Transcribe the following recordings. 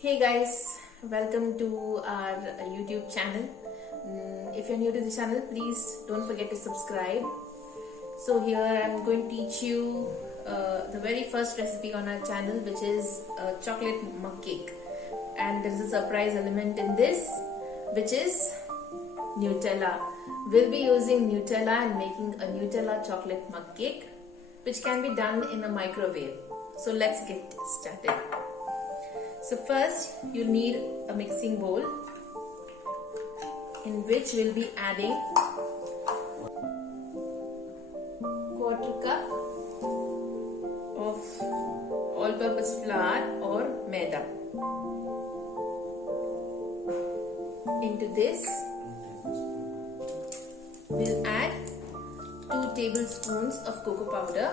Hey guys, welcome to our YouTube channel. If you're new to the channel, please don't forget to subscribe. So here I'm going to teach you the very first recipe on our channel, which is chocolate mug cake. And there's a surprise element in this, which is Nutella. We'll be using Nutella and making a Nutella chocolate mug cake, which can be done in a microwave. So let's get started. So first you need a mixing bowl in which we'll be adding quarter cup of all-purpose flour or maida. Into this we'll add 2 tablespoons of cocoa powder,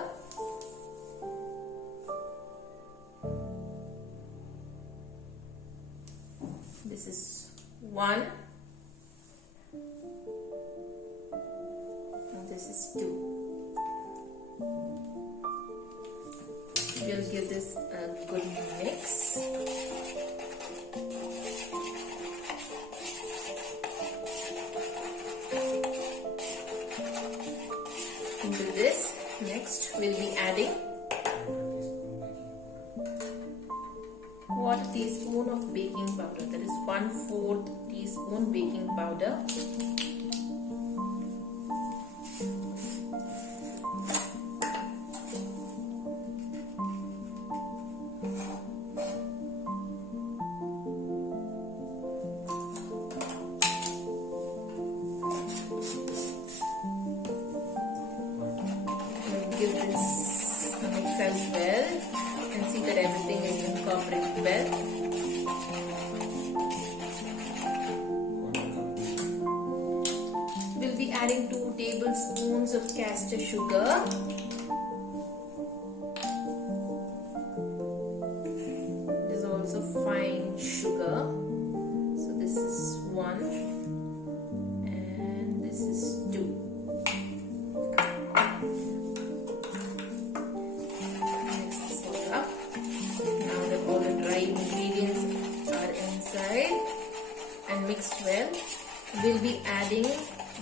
this is 1 and this is 2. We'll give this a good mix. Into this, next we'll be adding 1/4 teaspoon of baking powder, that is 1/4 teaspoon baking powder. Give this a mix as well. You can see that everything is incorporated well. We'll be adding 2 tablespoons of caster sugar. It is also fine sugar. So this is 1 and this is 2. Ingredients are inside and mixed well. We'll be adding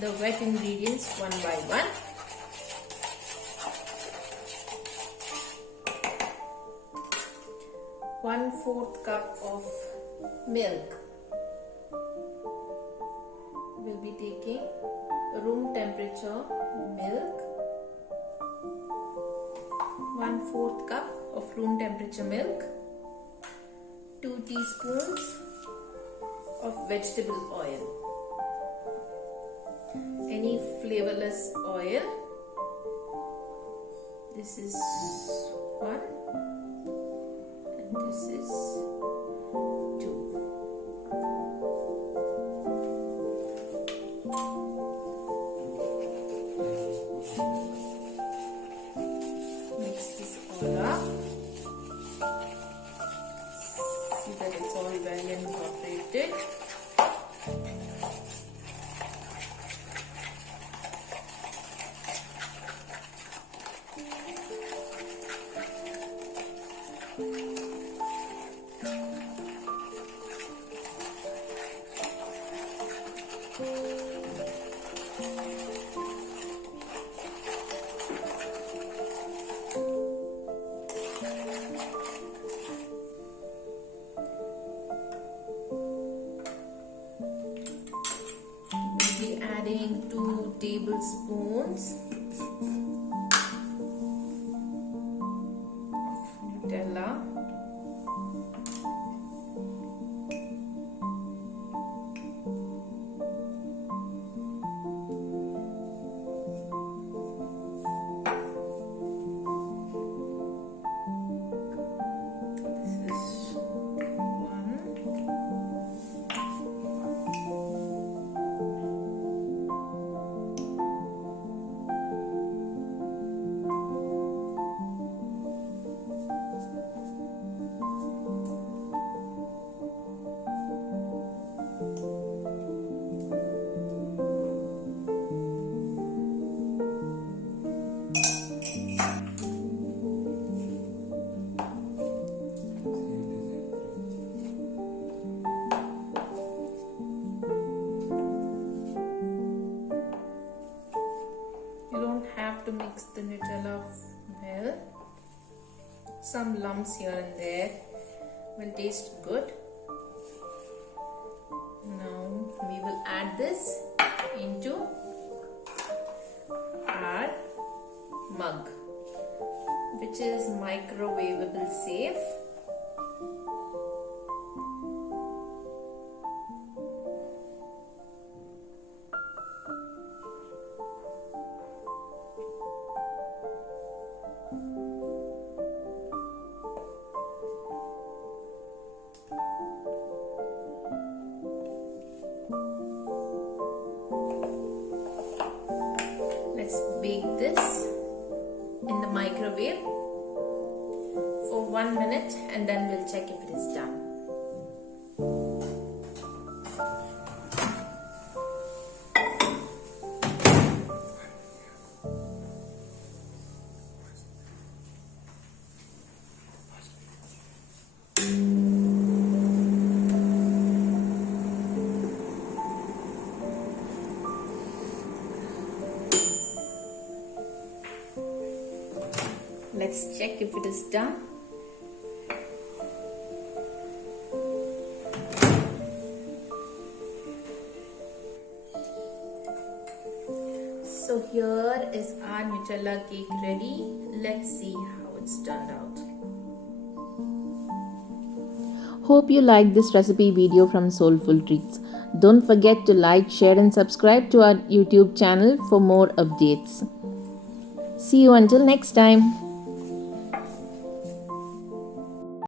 the wet ingredients one by one. One-fourth cup of milk. We'll be taking room temperature milk. 1/4 cup of room temperature milk. 2 teaspoons of vegetable oil, any flavorless oil. This is 1 and this is 2. Mix this all up. See that it's all well incorporated. Adding 2 tablespoons of Nutella. some lumps here and there will taste good. Now we will add this into our mug, which is microwavable safe. Let's bake this in the microwave for 1 minute and then we'll check if it is done. Let's check if it is done. So here is our Nutella cake ready. Let's see how it's turned out. Hope you like this recipe video from Soulful Treats. Don't forget to like, share and subscribe to our YouTube channel for more updates. See you until next time.